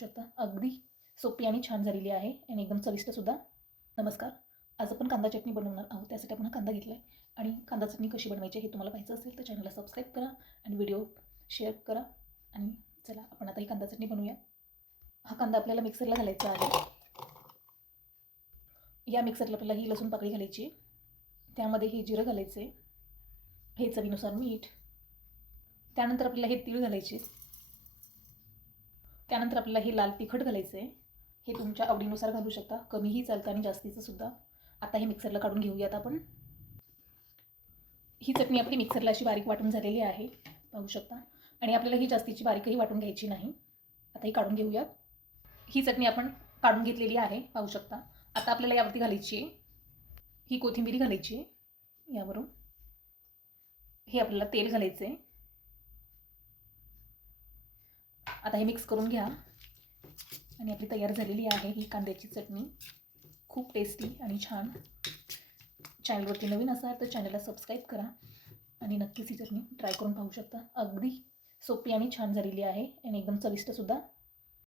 शकता अगदी सोपी आणि छान झालेली आहे आणि एकदम चविष्टसुद्धा. नमस्कार. आज आपण कांदा चटणी बनवणार आहोत. त्यासाठी आपण कांदा घेतला आहे आणि कांदा चटणी कशी बनवायची हे तुम्हाला पाहायचं असेल तर चॅनलला सबस्क्राईब करा आणि व्हिडिओ शेअर करा. आणि चला आपण आता ही कांदा चटणी बनवूया. हा कांदा आपल्याला मिक्सरला घालायचा आहे. या मिक्सरला आपल्याला ही लसूण पाकळी घालायची, त्यामध्ये हे जिरं घालायचे, हे चवीनुसार मीठ, त्यानंतर आपल्याला हे तीळ घालायचे, त्यानंतर आपल्याला हे लाल तिखट घालायचं आहे. हे तुमच्या आवडीनुसार घालू शकता, कमीही चालतं आणि जास्तीचं सुद्धा. आता हे मिक्सरला काढून घेऊयात आपण. ही चटणी आपली मिक्सरला अशी बारीक वाटून झालेली आहे, पाहू शकता. आणि आपल्याला ही जास्तीची बारीकही वाटून घ्यायची नाही. आता ही काढून घेऊयात. ही चटणी आपण काढून घेतलेली आहे, पाहू शकता. आता आपल्याला यावरती घालायची आहे ही कोथिंबीर घालायची आहे यावरून. हे आपल्याला तेल घालायचं आहे. आता हे मिक्स करून घ्या आणि आपली तयार झालेली आहे ही कांद्याची चटणी. खूप टेस्टी आणि छान. चॅनलवरती नवीन असाल तर चॅनलला सबस्क्राईब करा आणि नक्कीच ही चटणी ट्राय करून पाहू शकता. अगदी सोपी आणि छान झालेली आहे आणि एकदम चविष्टसुद्धा.